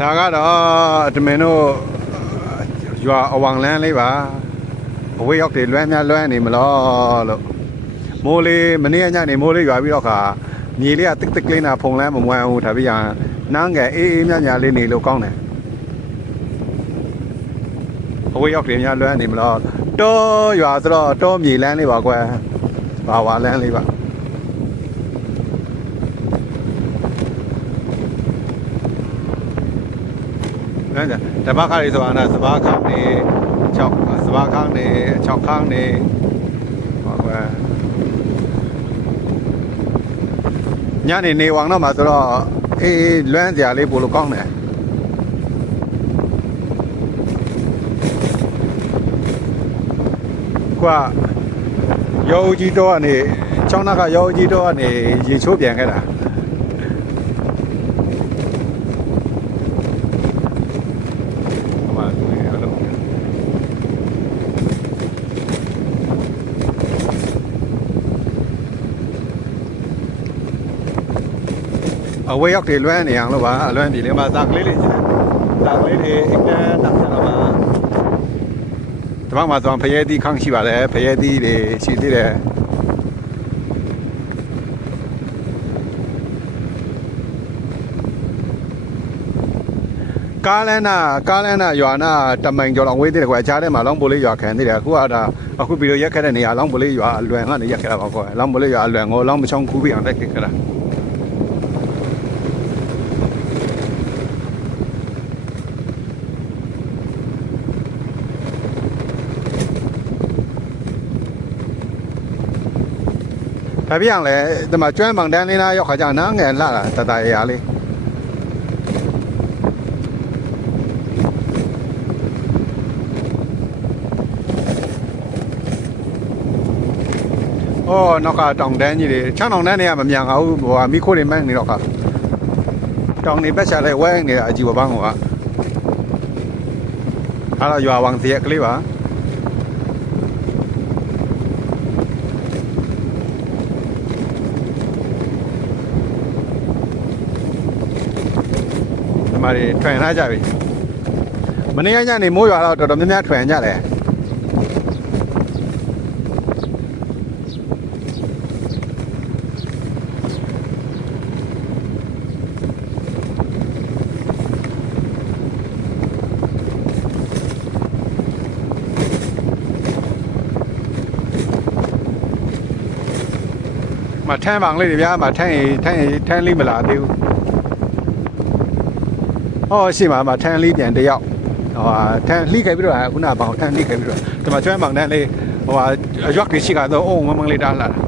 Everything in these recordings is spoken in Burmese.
ဒါကတော့တမင်တို့ရွာအဝံလန်းလေးပါအဝေးရောက်တယ်လွမ်းများလွမ်းနေမလို့လို့မိုးလေးမနေ့ကညနေမိုးလေးရွာပြီးတော့ခါမြေလေးကတစ်တစ်ကလေးနာဖုံလန်းမမွမ်းဘူးဒါပြရန်နန်းငယ်အေးအေးမြညာလေးနေလို့ကောင်းတယ်အဝေးရောက်တယ်များလွမ်းနေမလို့တောရွာဆိုတော့တောမြေလန်းလေးပါကွယ်ဘာဝါလန်းလေးပါ နန်းတဘာခါလေးဆိုတာစဘာခန်းနေ6စဘာခန်းနေ6ခန်းနေဟောကွာညနေနေဝအောင်တော့မှာဆိုတော့အေးလွမ်းစရာလေးပို့လို့ကောင်းတယ်ကွာရောဦးကြီးတော့ကနေချောင်းနာကရောဦးကြီးတော့ကနေရေချိုးပြန်ခဲ့တာ မှာသူတွေအလုံး အဝေးရောက်တွေလွမ်းနေအောင်လို့ပါအလွမ်းပြည်လေးမှာသာကလေးလေးကျန်သာကလေးတွေအကန်းတောက်ကြတော့ပါဒီဘက်မှာဆိုဖရဲသီးခန့်ရှိပါတယ်ဖရဲသီးတွေရှိသေးတယ်ကားလန်းနာကားလန်းနာရွာနာတမိုင်ကျော်လောက်ဝေးသေးတယ်ကွာအခြားထဲမှာလောင်းပိုလေးရွာခံသေးတယ်အခုကဒါအခုပြီးတော့ရက်ခက်တဲ့နေရာလောင်းပိုလေးရွာအလွန်ကနေရက်ခက်တာပါကွာလောင်းပိုလေးရွာအလွန်ကိုလောင်းမချောင်းခူးပြီးအောင်တက်ခဲ့ကြတာ ဘာဖြစ်အောင်လဲဒီမှာကျွမ်းမောင်တန်းလေးလားရောက်ခါကြနားငယ်လှတာတတရရလေးအော်နောက်ကတောင်တန်းကြီးတွေချောင်းတောင်တန်းတွေကမမြန်ပါဘူးဟိုဟာမိခိုးတွေမှန်းနေတော့ကတောင်တွေပက်ချလဲဝဲနေတာအကြည့်ပါဘောင်းကအဲ့တော့ရွာဝံစီရဲ့ကလေးပါ မှာတွေထွင်ထားကြပြီမနေ့ကညနေမိုးရွာတော့တော်တော်များများထွင်ကြတယ်မထမ်းပါလေးတွေဗျာမထမ်းရင်ထမ်းရင်ထမ်းလေးမလာသေးဘူး ဟောရှိမှာမှာထန်လေးပြန်တယောက်ဟိုဟာထန်လှိခဲ့ပြီးတော့ခုနကဘောင်ထန်လှိခဲ့ပြီးတော့ဒီမှာကျွမ်းမောင်တန်းလေးဟိုဟာရွက်ကြီးရှိကတော့အုံမမလေးတားလာတာ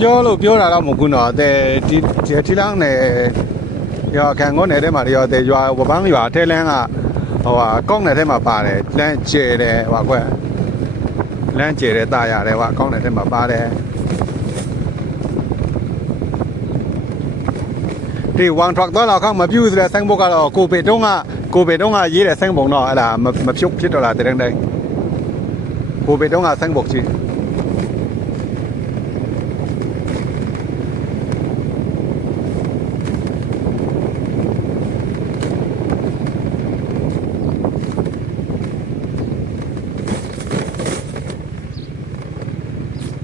ပြောလို့ပြောတာတော့မဟုတ်ဘူးနော်တဲ့ဒီဒီထီလောင်းနယ်ရွာခံကုန်းနယ်ထဲမှာရောတဲ့ရွာဝပန်းရွာထဲလန်းကဟိုဟာကောင်းနယ်ထဲမှာပါတယ်လမ်းကျဲတယ်ဟိုကွက်လမ်းကျဲတယ်တာရတယ်ဟိုကောင်းနယ်ထဲမှာပါတယ်ဒီဝမ်ထရက်တော့လောက်ခမပြူဆိုတဲ့ဆိုင်ဘုတ်ကတော့ကိုပေတုံးကကိုပေတုံးကရေးတဲ့ဆိုင်ဘုံတော့အဲ့ဒါမမဖြုတ်ဖြစ်တော့လားတဲ့တိုင်းကိုပေတုံးကဆိုင်ဘုတ်ကြီး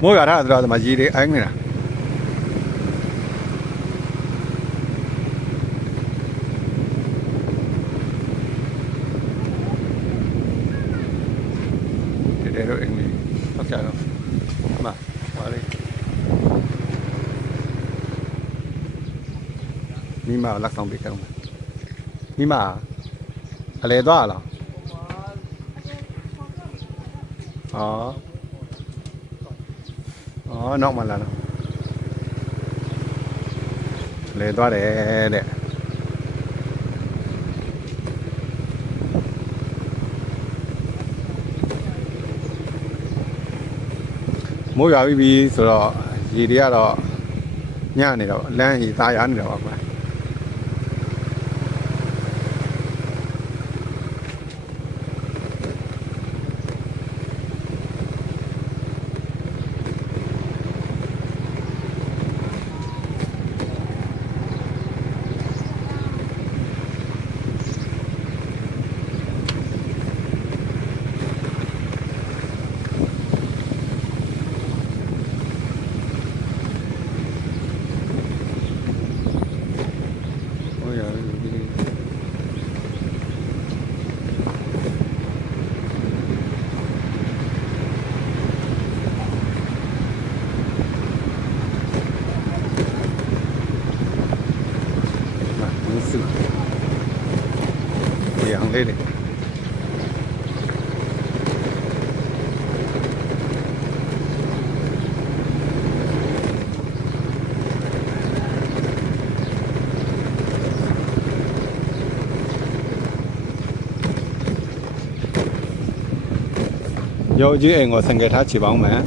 မိုးရွာထားတာဆိုတော့ဒီမှာရေတွေအိုင်းနေတာဒီတဲ့တော့အင်္ဂလိပ်ဟုတ်ကြတော့မပါလေမိမလက်ဆောင်ပေးကြအောင်မိမအလဲသွားလားဟော ဩနောက်မှလာတော့လေသွားတယ်တဲ့မိုးရွာပြီးပြီဆိုတော့ရေတွေကတော့ညနေတော့လမ်းကြီးသားရနေတော့ပါကွာ bây giờ Hãy subscribe cho kênh ပ်ကြီးအိမ်ကိုစံကြထားချေပေါင်းမယ်